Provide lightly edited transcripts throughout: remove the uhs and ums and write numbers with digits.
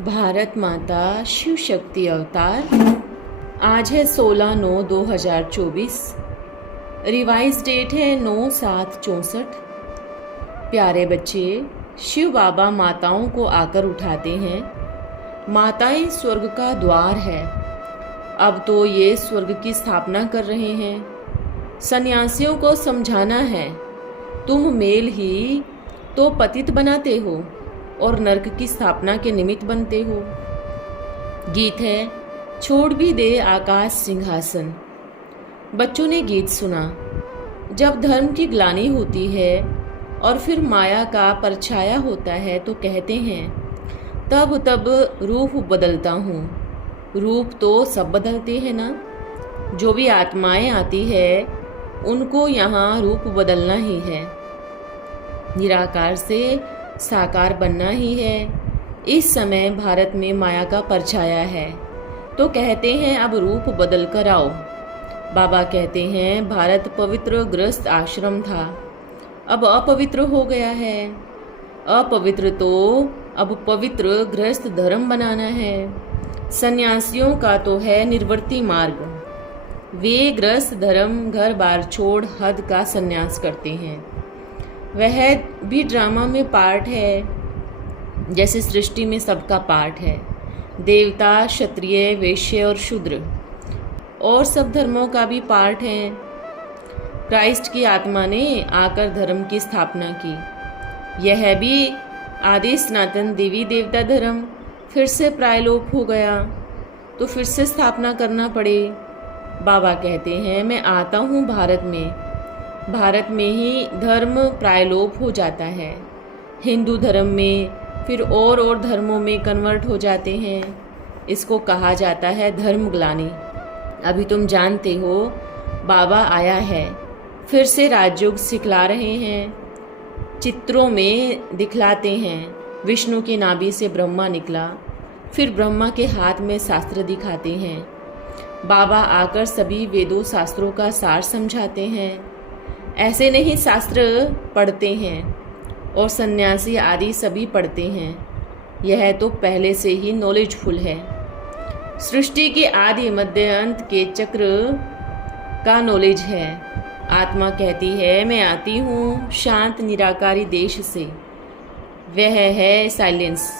भारत माता शिव शक्ति अवतार। आज है 16/9/2024। रिवाइज डेट है 9/7/64। प्यारे बच्चे, शिव बाबा माताओं को आकर उठाते हैं। माताएं स्वर्ग का द्वार है। अब तो ये स्वर्ग की स्थापना कर रहे हैं। सन्यासियों को समझाना है, तुम मेल ही तो पतित बनाते हो और नरक की स्थापना के निमित्त बनते हो। गीत है छोड़ भी दे आकाश सिंहासन। बच्चों ने गीत सुना। जब धर्म की ग्लानि होती है और फिर माया का परछाया होता है तो कहते हैं तब तब रूप बदलता हूँ। रूप तो सब बदलते हैं ना। जो भी आत्माएं आती है उनको यहाँ रूप बदलना ही है। निराकार से साकार बनना ही है। इस समय भारत में माया का परछाया है तो कहते हैं अब रूप बदल कर आओ। बाबा कहते हैं भारत पवित्र गृहस्थ आश्रम था, अब अपवित्र हो गया है। अपवित्र तो अब पवित्र गृहस्थ धर्म बनाना है। सन्यासियों का तो है निर्वर्ती मार्ग। वे गृहस्थ धर्म घर बार छोड़ हद का सन्यास करते हैं। वह भी ड्रामा में पार्ट है, जैसे सृष्टि में सबका पार्ट है। देवता, क्षत्रिय, वैश्य और शूद्र और सब धर्मों का भी पार्ट है। क्राइस्ट की आत्मा ने आकर धर्म की स्थापना की। यह भी आदि सनातन देवी देवता धर्म फिर से प्रायलोप हो गया तो फिर से स्थापना करना पड़े। बाबा कहते हैं मैं आता हूँ भारत में। भारत में ही धर्म प्रायलोप हो जाता है। हिंदू धर्म में फिर और धर्मों में कन्वर्ट हो जाते हैं। इसको कहा जाता है धर्म ग्लानि। अभी तुम जानते हो बाबा आया है, फिर से राजयोग सिखला रहे हैं। चित्रों में दिखलाते हैं। विष्णु की नाभि से ब्रह्मा निकला, फिर ब्रह्मा के हाथ में शास्त्र दिखाते हैं। बाबा आकर सभी वेदों शास्त्रों का सार समझाते हैं। ऐसे नहीं शास्त्र पढ़ते हैं और सन्यासी आदि सभी पढ़ते हैं। यह तो पहले से ही नॉलेजफुल है। सृष्टि के आदि मध्य अंत के चक्र का नॉलेज है। आत्मा कहती है मैं आती हूँ शांत निराकारी देश से। वह है साइलेंस।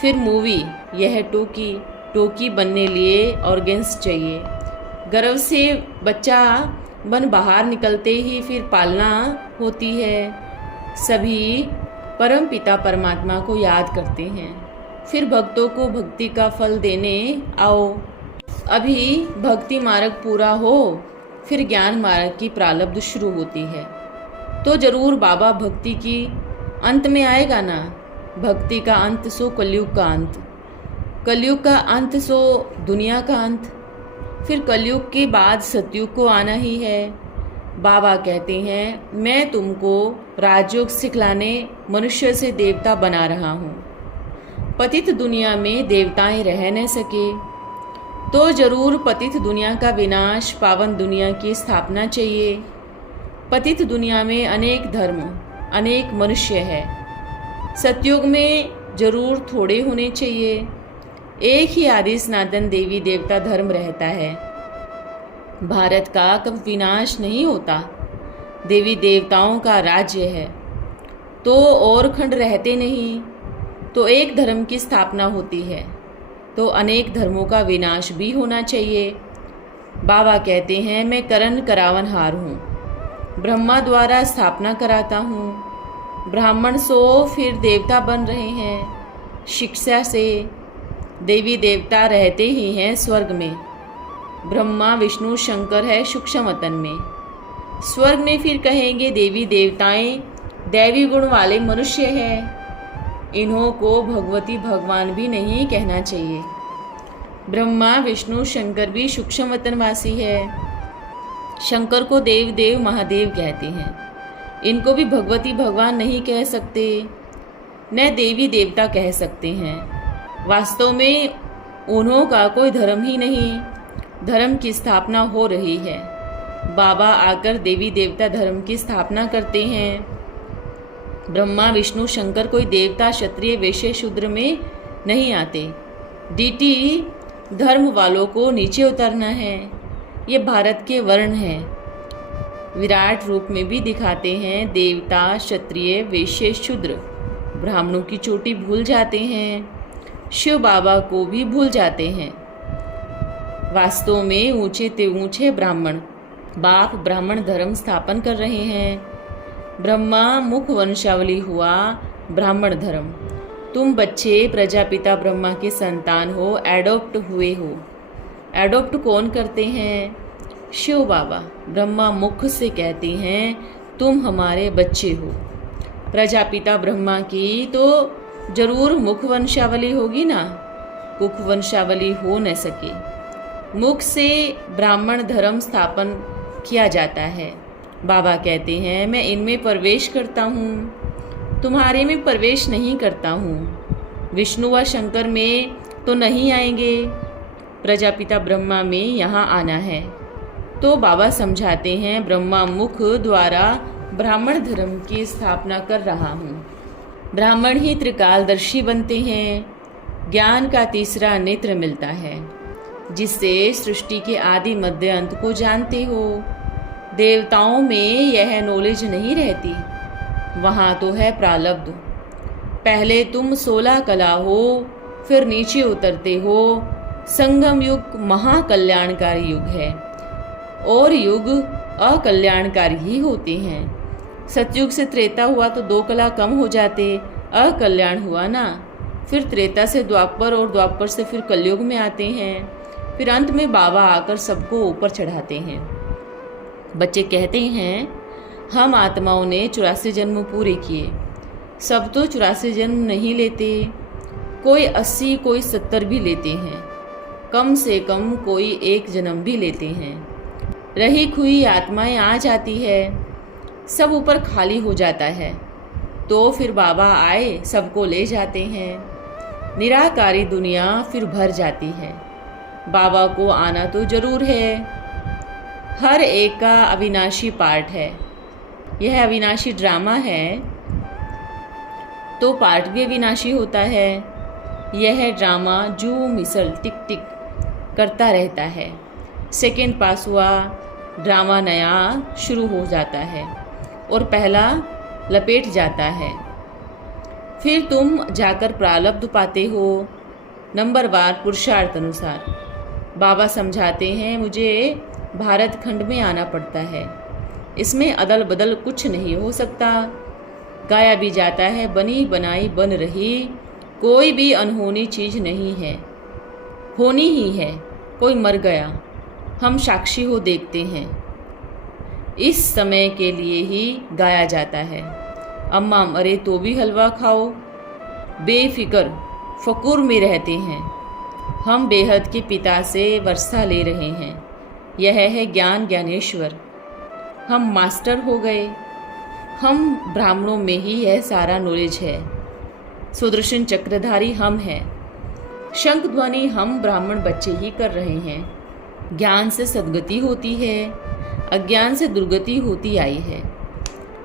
फिर मूवी, यह टोकी बनने लिए ऑर्गेन्स चाहिए। गर्भ से बच्चा बन बाहर निकलते ही फिर पालना होती है। सभी परम पिता परमात्मा को याद करते हैं। फिर भक्तों को भक्ति का फल देने आओ। अभी भक्ति मार्ग पूरा हो, फिर ज्ञान मार्ग की प्रारब्ध शुरू होती है। तो जरूर बाबा भक्ति की अंत में आएगा ना। भक्ति का अंत सो कलयुग का अंत, कलयुग का अंत सो दुनिया का अंत। फिर कलयुग के बाद सतयुग को आना ही है। बाबा कहते हैं मैं तुमको राजयोग सिखलाने मनुष्य से देवता बना रहा हूँ। पतित दुनिया में देवताएं रह न सके तो जरूर पतित दुनिया का विनाश, पावन दुनिया की स्थापना चाहिए। पतित दुनिया में अनेक धर्म, अनेक मनुष्य है। सतयुग में जरूर थोड़े होने चाहिए। एक ही आदि सनातन देवी देवता धर्म रहता है। भारत का कब विनाश नहीं होता। देवी देवताओं का राज्य है तो और खंड रहते नहीं। तो एक धर्म की स्थापना होती है तो अनेक धर्मों का विनाश भी होना चाहिए। बाबा कहते हैं मैं करण करावनहार हूँ। ब्रह्मा द्वारा स्थापना कराता हूँ। ब्राह्मण सो फिर देवता बन रहे हैं। शिक्षा से देवी देवता रहते ही हैं स्वर्ग में। ब्रह्मा विष्णु शंकर है सूक्ष्म वतन में। स्वर्ग में फिर कहेंगे देवी देवताएं दैवी गुण वाले मनुष्य हैं। इन्हों को भगवती भगवान भी नहीं कहना चाहिए। ब्रह्मा विष्णु शंकर भी सूक्ष्म वतनवासी है। शंकर को देव देव महादेव कहते हैं। इनको भी भगवती भगवान नहीं कह सकते, न देवी देवता कह सकते हैं। वास्तव में उन्हों का कोई धर्म ही नहीं। धर्म की स्थापना हो रही है। बाबा आकर देवी देवता धर्म की स्थापना करते हैं। ब्रह्मा विष्णु शंकर कोई देवता क्षत्रिय वैश्य शूद्र में नहीं आते। डीटी धर्म वालों को नीचे उतरना है। ये भारत के वर्ण हैं। विराट रूप में भी दिखाते हैं। देवता क्षत्रिय वैश्य शूद्र ब्राह्मणों की चोटी भूल जाते हैं, शिव बाबा को भी भूल जाते हैं। वास्तव में ऊंचे ते ऊंचे ब्राह्मण बाप ब्राह्मण धर्म स्थापन कर रहे हैं। ब्रह्मा मुख वंशावली हुआ ब्राह्मण धर्म। तुम बच्चे प्रजापिता ब्रह्मा के संतान हो, एडॉप्ट हुए हो। एडॉप्ट कौन करते हैं? शिव बाबा। ब्रह्मा मुख से कहते हैं तुम हमारे बच्चे हो। प्रजापिता ब्रह्मा की तो जरूर मुख वंशावली होगी ना, कुख वंशावली हो न सके। मुख से ब्राह्मण धर्म स्थापन किया जाता है। बाबा कहते हैं मैं इनमें प्रवेश करता हूँ, तुम्हारे में प्रवेश नहीं करता हूँ। विष्णु व शंकर में तो नहीं आएंगे, प्रजापिता ब्रह्मा में यहाँ आना है। तो बाबा समझाते हैं ब्रह्मा मुख द्वारा ब्राह्मण धर्म की स्थापना कर रहा हूँ। ब्राह्मण ही त्रिकालदर्शी बनते हैं। ज्ञान का तीसरा नेत्र मिलता है, जिससे सृष्टि के आदि मध्य अंत को जानते हो। देवताओं में यह नॉलेज नहीं रहती, वहाँ तो है प्रारब्ध। पहले तुम 16 कला हो, फिर नीचे उतरते हो। संगम युग महाकल्याणकारी युग है और युग अकल्याणकारी ही होते हैं। सतयुग से त्रेता हुआ तो 2 कला कम हो जाते, अकल्याण हुआ ना। फिर त्रेता से द्वापर और द्वापर से फिर कलयुग में आते हैं। फिर अंत में बाबा आकर सबको ऊपर चढ़ाते हैं। बच्चे कहते हैं हम आत्माओं ने 84 जन्म पूरे किए। सब तो 84 जन्म नहीं लेते, कोई 80 कोई 70 भी लेते हैं, कम से कम कोई 1 जन्म भी लेते हैं। रही खुई आत्माएं आ जाती है, सब ऊपर खाली हो जाता है, तो फिर बाबा आए सबको ले जाते हैं। निराकारी दुनिया फिर भर जाती है। बाबा को आना तो जरूर है। हर एक का अविनाशी पार्ट है। यह अविनाशी ड्रामा है तो पार्ट भी अविनाशी होता है। यह ड्रामा जू मिसल टिक टिक करता रहता है। सेकेंड पास हुआ, ड्रामा नया शुरू हो जाता है और पहला लपेट जाता है। फिर तुम जाकर प्रारब्ध पाते हो, नंबरवार पुरुषार्थ अनुसार। बाबा समझाते हैं मुझे भारत खंड में आना पड़ता है, इसमें अदल बदल कुछ नहीं हो सकता। गाया भी जाता है बनी बनाई बन रही कोई भी अनहोनी चीज नहीं है, होनी ही है। कोई मर गया, हम साक्षी हो देखते हैं। इस समय के लिए ही गाया जाता है। अम्मा मरे तो भी हलवा खाओ, बेफिक्र फकुर में रहते हैं। हम बेहद के पिता से वर्षा ले रहे हैं। यह है ज्ञान ज्ञानेश्वर। हम मास्टर हो गए। हम ब्राह्मणों में ही यह सारा नॉलेज है। सुदर्शन चक्रधारी हम हैं। शंख ध्वनि हम ब्राह्मण बच्चे ही कर रहे हैं। ज्ञान से सद्गति होती है, अज्ञान से दुर्गति होती आई है।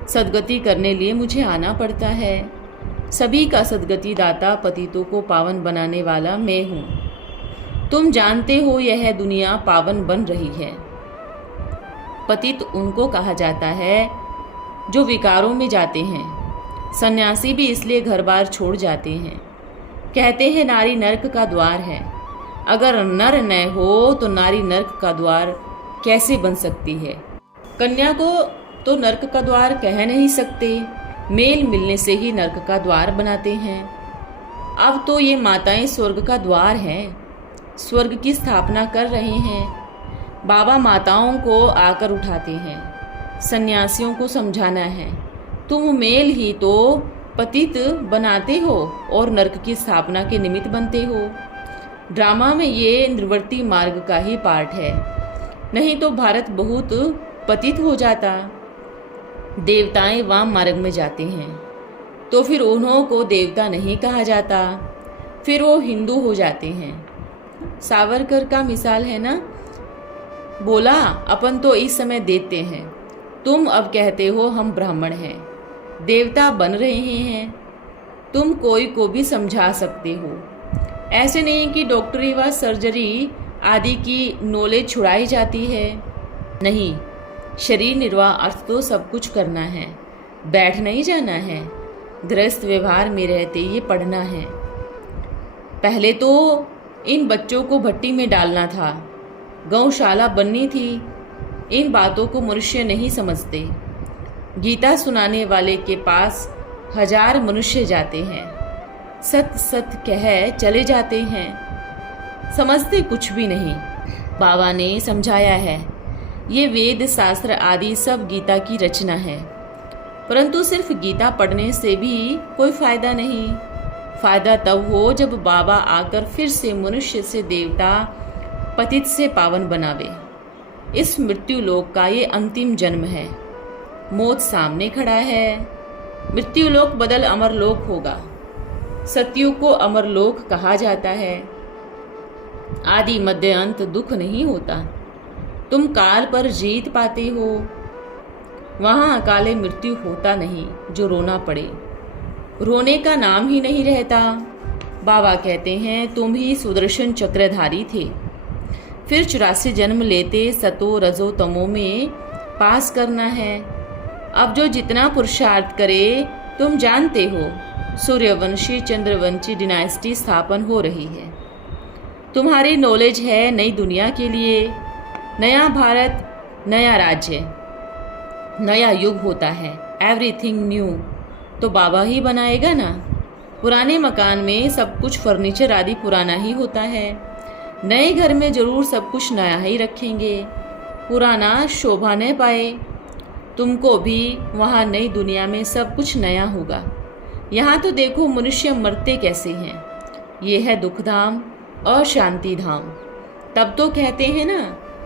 सद्गति करने लिए मुझे आना पड़ता है। सभी का सद्गति दाता पतितों को पावन बनाने वाला मैं हूँ। तुम जानते हो यह दुनिया पावन बन रही है। पतित उनको कहा जाता है जो विकारों में जाते हैं। सन्यासी भी इसलिए घर बार छोड़ जाते हैं। कहते हैं नारी नरक का द्वार है। अगर नर न हो तो नारी नरक का द्वार कैसे बन सकती है? कन्या को तो नरक का द्वार कह नहीं सकते, मेल मिलने से ही नरक का द्वार बनाते हैं। अब तो ये माताएं स्वर्ग का द्वार हैं, स्वर्ग की स्थापना कर रहे हैं। बाबा माताओं को आकर उठाते हैं। सन्यासियों को समझाना है, तुम मेल ही तो पतित बनाते हो और नरक की स्थापना के निमित्त बनते हो। ड्रामा में ये निवृत्ति मार्ग का ही पार्ट है, नहीं तो भारत बहुत पतित हो जाता। देवताएं वाम मार्ग में जाते हैं तो फिर उन्हों को देवता नहीं कहा जाता, फिर वो हिंदू हो जाते हैं। सावरकर का मिसाल है ना, बोला, अपन तो इस समय देते हैं, तुम अब कहते हो हम ब्राह्मण हैं, देवता बन रहे हैं। तुम कोई को भी समझा सकते हो। ऐसे नहीं कि डॉक्टरी व सर्जरी आदि की नॉलेज छुड़ाई जाती है। नहीं, शरीर निर्वाह अर्थ तो सब कुछ करना है, बैठ नहीं जाना है। गृहस्थ व्यवहार में रहते ये पढ़ना है। पहले तो इन बच्चों को भट्टी में डालना था, गौशाला बननी थी। इन बातों को मनुष्य नहीं समझते। गीता सुनाने वाले के पास 1000 मनुष्य जाते हैं, सत सत कह चले जाते हैं, समझते कुछ भी नहीं। बाबा ने समझाया है, ये वेद शास्त्र आदि सब गीता की रचना है, परंतु सिर्फ गीता पढ़ने से भी कोई फायदा नहीं। फायदा तब हो जब बाबा आकर फिर से मनुष्य से देवता, पतित से पावन बनावे। इस मृत्यु लोक का ये अंतिम जन्म है। मौत सामने खड़ा है। मृत्यु लोक बदल अमर लोक होगा। सत्युग को अमर लोक कहा जाता है। आदि मध्य अंत दुख नहीं होता। तुम काल पर जीत पाते हो। वहां अकाले मृत्यु होता नहीं जो रोना पड़े। रोने का नाम ही नहीं रहता। बाबा कहते हैं, तुम ही सुदर्शन चक्रधारी थे, फिर 84 जन्म लेते सतो रजो तमो में पास करना है। अब जो जितना पुरुषार्थ करे, तुम जानते हो, सूर्यवंशी चंद्रवंशी डिनाइस्टी स्थापन हो रही है। तुम्हारी नॉलेज है नई दुनिया के लिए। नया भारत, नया राज्य, नया युग होता है। एवरीथिंग न्यू तो बाबा ही बनाएगा ना। पुराने मकान में सब कुछ फर्नीचर आदि पुराना ही होता है। नए घर में जरूर सब कुछ नया ही रखेंगे। पुराना शोभा न पाए। तुमको भी वहाँ नई दुनिया में सब कुछ नया होगा। यहाँ तो देखो मनुष्य मरते कैसे हैं। ये है दुखधाम और शांति धाम। तब तो कहते हैं ना,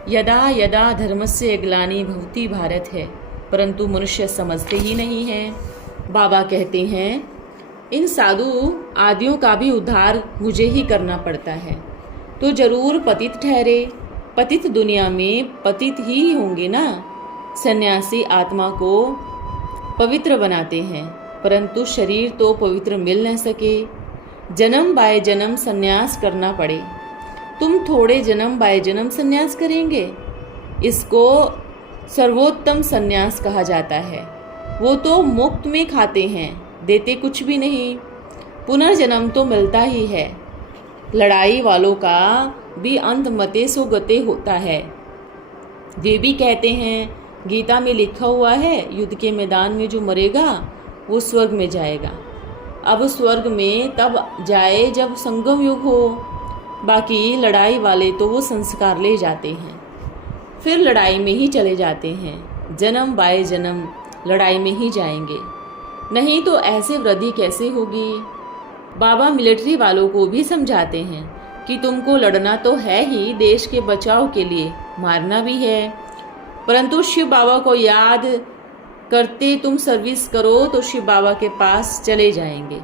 यदा यदा धर्मस्य ग्लानि भवति भारत है, परंतु मनुष्य समझते ही नहीं हैं। बाबा कहते हैं, इन साधु आदियों का भी उद्धार मुझे ही करना पड़ता है, तो जरूर पतित ठहरे। पतित दुनिया में पतित ही होंगे ना। सन्यासी आत्मा को पवित्र बनाते हैं, परंतु शरीर तो पवित्र मिल न सके। जन्म बाय जन्म सन्यास करना पड़े। तुम थोड़े जन्म बाय जन्म सन्यास करेंगे। इसको सर्वोत्तम सन्यास कहा जाता है। वो तो मुफ्त में खाते हैं, देते कुछ भी नहीं। पुनर्जन्म तो मिलता ही है। लड़ाई वालों का भी अंत मते सो गते होता है। वे भी कहते हैं, गीता में लिखा हुआ है, युद्ध के मैदान में जो मरेगा वो स्वर्ग में जाएगा। अब स्वर्ग में तब जाए जब संगम युग हो। बाकी लड़ाई वाले तो वो संस्कार ले जाते हैं, फिर लड़ाई में ही चले जाते हैं। जन्म बाय जन्म लड़ाई में ही जाएंगे। नहीं तो ऐसे वृद्धि कैसे होगी। बाबा मिलिट्री वालों को भी समझाते हैं कि तुमको लड़ना तो है ही देश के बचाव के लिए, मारना भी है, परंतु शिव बाबा को याद करते तुम सर्विस करो तो शिव बाबा के पास चले जाएंगे।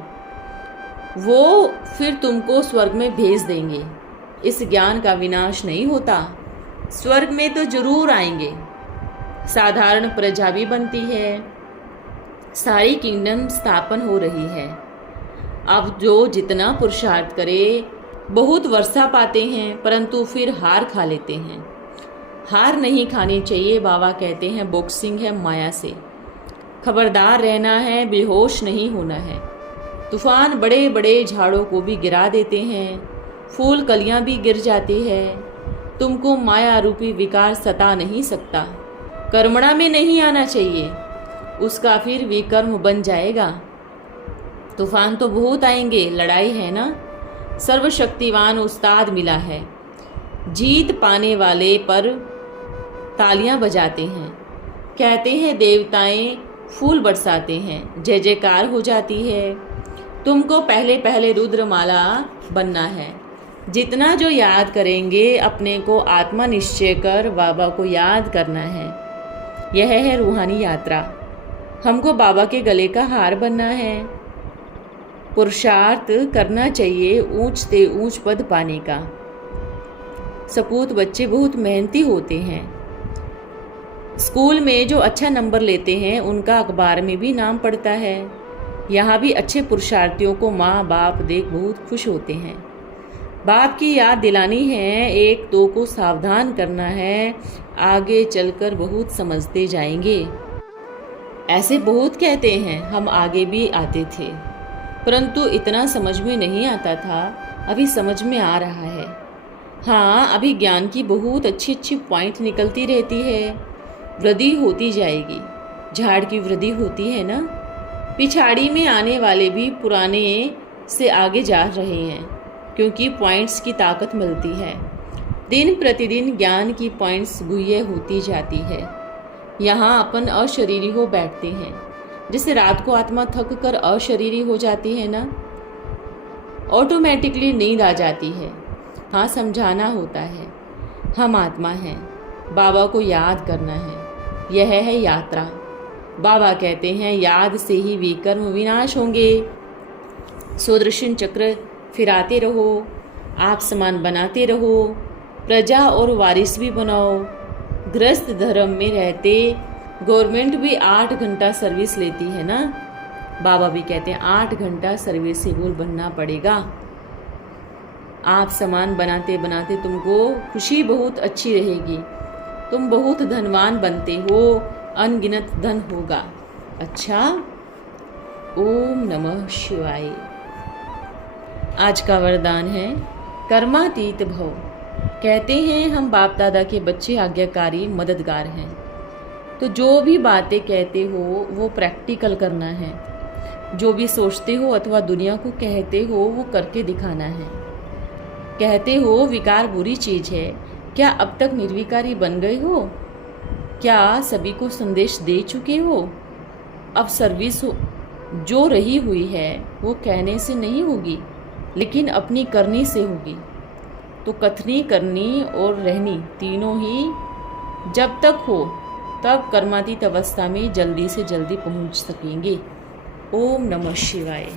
वो फिर तुमको स्वर्ग में भेज देंगे। इस ज्ञान का विनाश नहीं होता। स्वर्ग में तो जरूर आएंगे। साधारण प्रजा भी बनती है। सारी किंगडम स्थापन हो रही है। अब जो जितना पुरुषार्थ करे, बहुत वर्षा पाते हैं, परंतु फिर हार खा लेते हैं। हार नहीं खानी चाहिए। बाबा कहते हैं, बॉक्सिंग है माया से। खबरदार रहना है, बेहोश नहीं होना है। तूफान बड़े बड़े झाड़ों को भी गिरा देते हैं, फूल कलियां भी गिर जाती है। तुमको माया रूपी विकार सता नहीं सकता। कर्मणा में नहीं आना चाहिए, उसका फिर विकर्म बन जाएगा। तूफान तो बहुत आएंगे, लड़ाई है ना। सर्वशक्तिवान उस्ताद मिला है। जीत पाने वाले पर तालियां बजाते हैं। कहते हैं देवताएं फूल बरसाते हैं, जय जयकार हो जाती है। तुमको पहले पहले रुद्रमाला बनना है। जितना जो याद करेंगे, अपने को आत्मा निश्चय कर बाबा को याद करना है। यह है रूहानी यात्रा। हमको बाबा के गले का हार बनना है। पुरुषार्थ करना चाहिए ऊंच से ऊंच पद पाने का। सपूत बच्चे बहुत मेहनती होते हैं। स्कूल में जो अच्छा नंबर लेते हैं उनका अखबार में भी नाम पड़ता है। यहाँ भी अच्छे पुरुषार्थियों को माँ बाप देख बहुत खुश होते हैं। बाप की याद दिलानी है, एक दो को सावधान करना है, आगे चलकर बहुत समझते जाएंगे। ऐसे बहुत कहते हैं, हम आगे भी आते थे, परंतु इतना समझ में नहीं आता था, अभी समझ में आ रहा है। हाँ, अभी ज्ञान की बहुत अच्छी अच्छी पॉइंट निकलती रहती है, वृद्धि होती जाएगी। झाड़ की वृद्धि होती है ना, पिछाड़ी में आने वाले भी पुराने से आगे जा रहे हैं, क्योंकि पॉइंट्स की ताकत मिलती है। दिन प्रतिदिन ज्ञान की पॉइंट्स गुह्य होती जाती है। यहाँ अपन अशरीरी हो बैठते हैं, जैसे रात को आत्मा थक कर अशरीरी हो जाती है ना, ऑटोमेटिकली नींद आ जाती है। हाँ, समझाना होता है, हम आत्मा हैं, बाबा को याद करना है, यह है यात्रा। बाबा कहते हैं याद से ही विकर्म विनाश होंगे। सुदर्शन चक्र फिराते रहो, आप समान बनाते रहो, प्रजा और वारिस भी बनाओ। गृहस्थ धर्म में रहते गवर्नमेंट भी 8 घंटा सर्विस लेती है ना, बाबा भी कहते हैं 8 घंटा सर्विसेबल बनना पड़ेगा। आप समान बनाते बनाते तुमको खुशी बहुत अच्छी रहेगी, तुम बहुत धनवान बनते हो, अनगिनत धन होगा। अच्छा, ओम नमः शिवाय। आज का वरदान है कर्मातीत भव। कहते हैं हम बाप दादा के बच्चे आज्ञाकारी मददगार हैं, तो जो भी बातें कहते हो वो प्रैक्टिकल करना है। जो भी सोचते हो अथवा दुनिया को कहते हो वो करके दिखाना है। कहते हो विकार बुरी चीज है, क्या अब तक निर्विकारी बन गए हो? क्या सभी को संदेश दे चुके हो? अब सर्विस जो रही हुई है वो कहने से नहीं होगी, लेकिन अपनी करनी से होगी। तो कथनी, करनी और रहनी तीनों ही जब तक हो तब कर्मातीत अवस्था में जल्दी से जल्दी पहुंच सकेंगे। ओम नमः शिवाय।